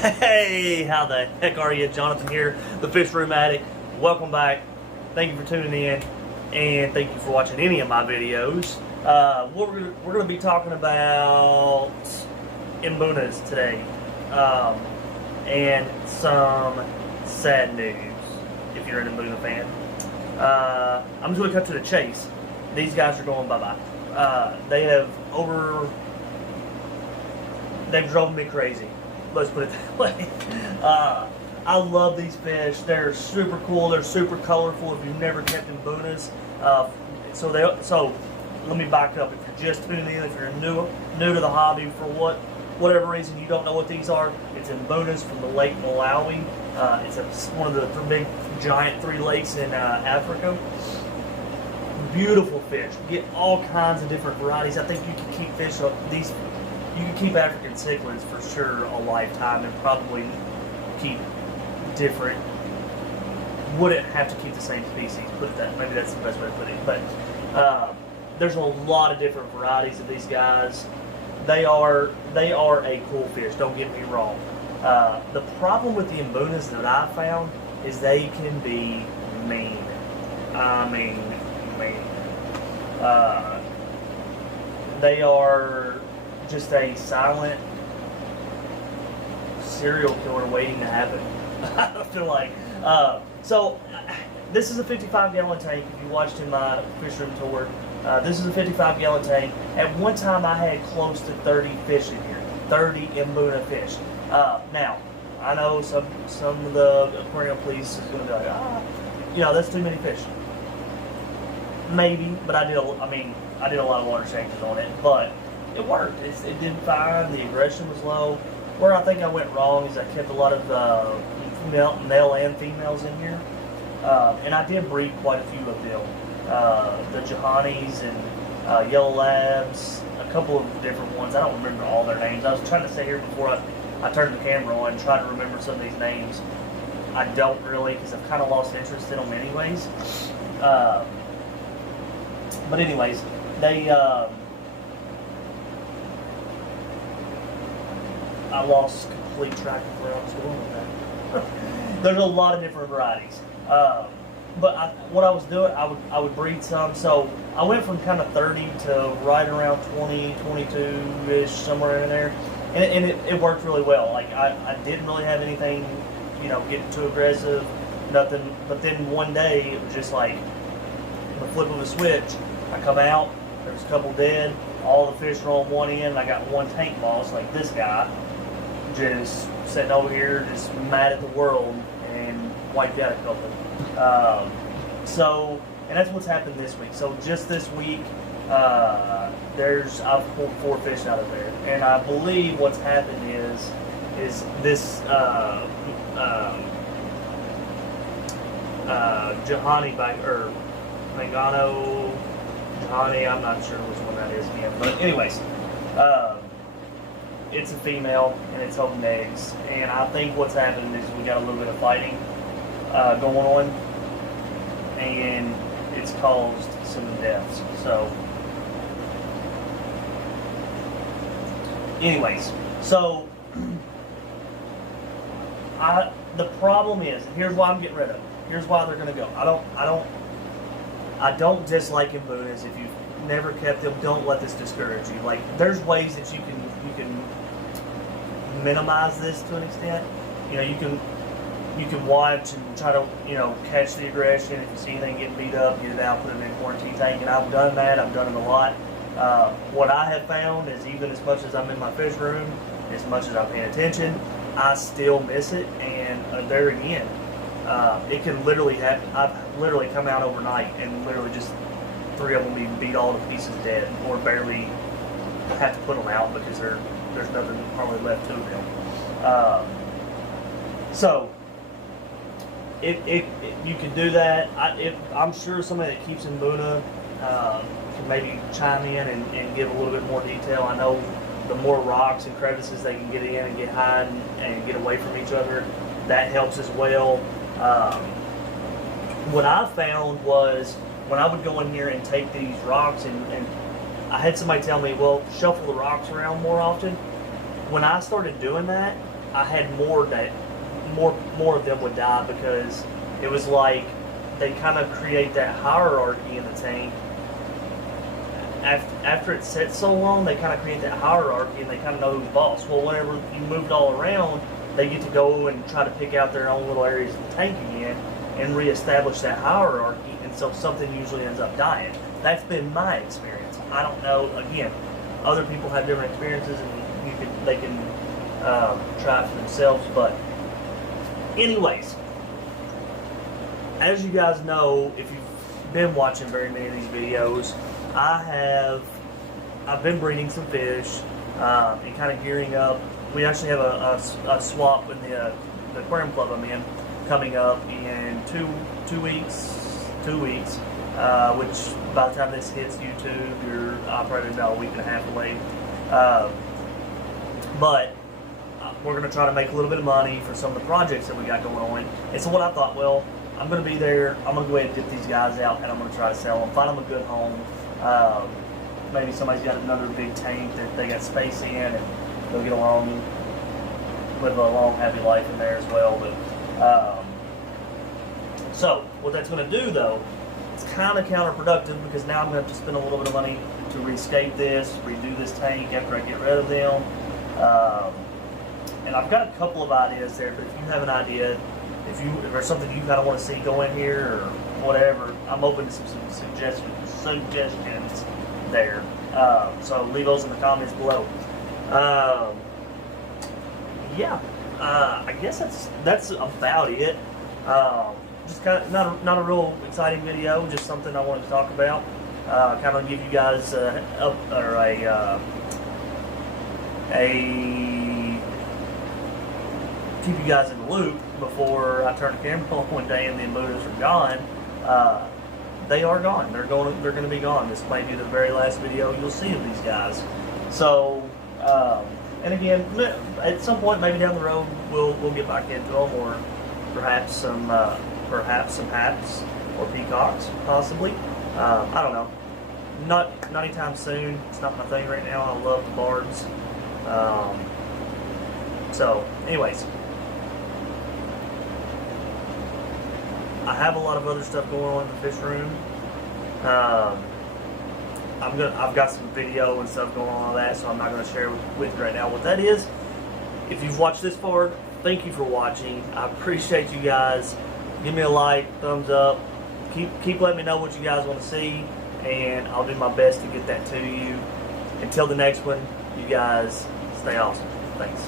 Hey, how the heck are you? Jonathan here, the Fish Room Addict. Welcome back. Thank you for tuning in, and thank you for watching any of my videos. We're going to be talking about Mbunas today, and some sad news if you're an Mbuna fan. I'm just going to cut to the chase. These guys are going bye-bye. They've driven me crazy. Let's put it that way. I love these fish. They're super cool. They're super colorful. If you've never kept Mbunas, so let me back up. If you're just tuning in, if you're new to the hobby for whatever reason you don't know what these are, it's Mbunas from the Lake Malawi. It's one of the big giant 3 lakes in Africa. Beautiful fish. You get all kinds of different varieties. I think you can keep fish up these. You can keep African cichlids for sure a lifetime and probably keep different. Wouldn't have to keep the same species. Maybe that's the best way to put it. But there's a lot of different varieties of these guys. They are a cool fish. Don't get me wrong. The problem with the Mbunas that I found is they can be mean. I mean, mean. They are just a silent serial killer waiting to happen. I feel like. This is a 55-gallon tank. If you watched in my fish room tour, this is a 55-gallon tank. At one time, I had close to 30 fish in here, 30 Mbuna fish. Now, I know some of the aquarium police is going to be like, that's too many fish. Maybe, but I did a lot of water changes on it, but it worked. It did fine. The aggression was low. Where I think I went wrong is I kept a lot of male and females in here, and I did breed quite a few of them. The Johannies and Yellow Labs, a couple of different ones. I don't remember all their names. I was trying to sit here before I turned the camera on and try to remember some of these names. I don't really, because I've kind of lost interest in them anyways. But anyways, they. I lost complete track of where I was going with that. There's a lot of different varieties. But what I was doing, I would breed some. So I went from kind of 30 to right around 20, 22-ish, somewhere in there. And it worked really well. Like, I didn't really have anything, getting too aggressive, nothing. But then one day, it was just like the flip of a switch. I come out, there's a couple dead, all the fish are on one end, and I got one tank boss, like this guy, just sitting over here, just mad at the world, and wiped out a couple. And that's what's happened this week. So just this week, I've pulled 4 fish out of there, and I believe what's happened is this Johanni or Mangano Johanni, I'm not sure which one that is again, but anyways, it's a female and it's holding eggs, and I think what's happened is we got a little bit of fighting going on, and it's caused some deaths. So, anyways, the problem is, here's why I'm getting rid of them. Here's why they're going to go. I don't dislike Mbunas. If you've never kept them, don't let this discourage you. Like, there's ways that you can minimize this to an extent. You can watch and try to catch the aggression. If you see anything getting beat up, get it out, put it in a quarantine tank. And I've done that. I've done it a lot. What I have found is, even as much as I'm in my fish room, as much as I'm paying attention, I still miss it. And there again, it can literally happen. I've literally come out overnight and literally just 3 of them be beat all to pieces dead, or barely have to put them out because there's nothing hardly left to them. You can do that. I'm sure somebody that keeps Mbuna can maybe chime in and give a little bit more detail. I know the more rocks and crevices they can get in and get high and get away from each other, that helps as well. What I found was, when I would go in here and take these rocks and I had somebody tell me, well, shuffle the rocks around more often. When I started doing that, I had more of them would die because it was like they kind of create that hierarchy in the tank. After it sits so long, they kind of create that hierarchy and they kind of know who's boss. Well, whenever you move it all around, they get to go and try to pick out their own little areas of the tank again and reestablish that hierarchy, and so something usually ends up dying. That's been my experience. I don't know. Again, other people have different experiences, and they can try it for themselves. But, anyways, as you guys know, if you've been watching very many of these videos, I've been breeding some fish and kind of gearing up. We actually have a swap in the aquarium club I'm in coming up in two weeks, which by the time this hits YouTube, you're probably about a week and a half late. But we're going to try to make a little bit of money for some of the projects that we got going on. And so what I thought, well, I'm going to be there. I'm going to go ahead and get these guys out, and I'm going to try to sell them, find them a good home. Maybe somebody's got another big tank that they got space in, and they'll get along, live a long, happy life in there as well. But so what that's going to do, though, it's kind of counterproductive because now I'm going to have to spend a little bit of money to rescape this, redo this tank after I get rid of them. And I've got a couple of ideas there, but if you have an idea, if there's something you kind of want to see go in here or whatever, I'm open to some suggestions there. So leave those in the comments below. Yeah, I guess that's about it. Just kind of not a real exciting video, just something I wanted to talk about. Kind of give you guys keep you guys in the loop before I turn the camera on one day and the Buddhas are gone. They are gone. They're going to be gone. This might be the very last video you'll see of these guys. So, and again, at some point, maybe down the road, we'll get back into them, or perhaps some haps or peacocks, possibly. I don't know. Not anytime soon. It's not my thing right now. I love the bards. So, anyways. I have a lot of other stuff going on in the fish room. I've got some video and stuff going on that, so I'm not going to share with you right now what that is. If you've watched this far, thank you for watching. I appreciate you guys. Give me a like, thumbs up. Keep letting me know what you guys want to see, and I'll do my best to get that to you. Until the next one, you guys stay awesome. Thanks.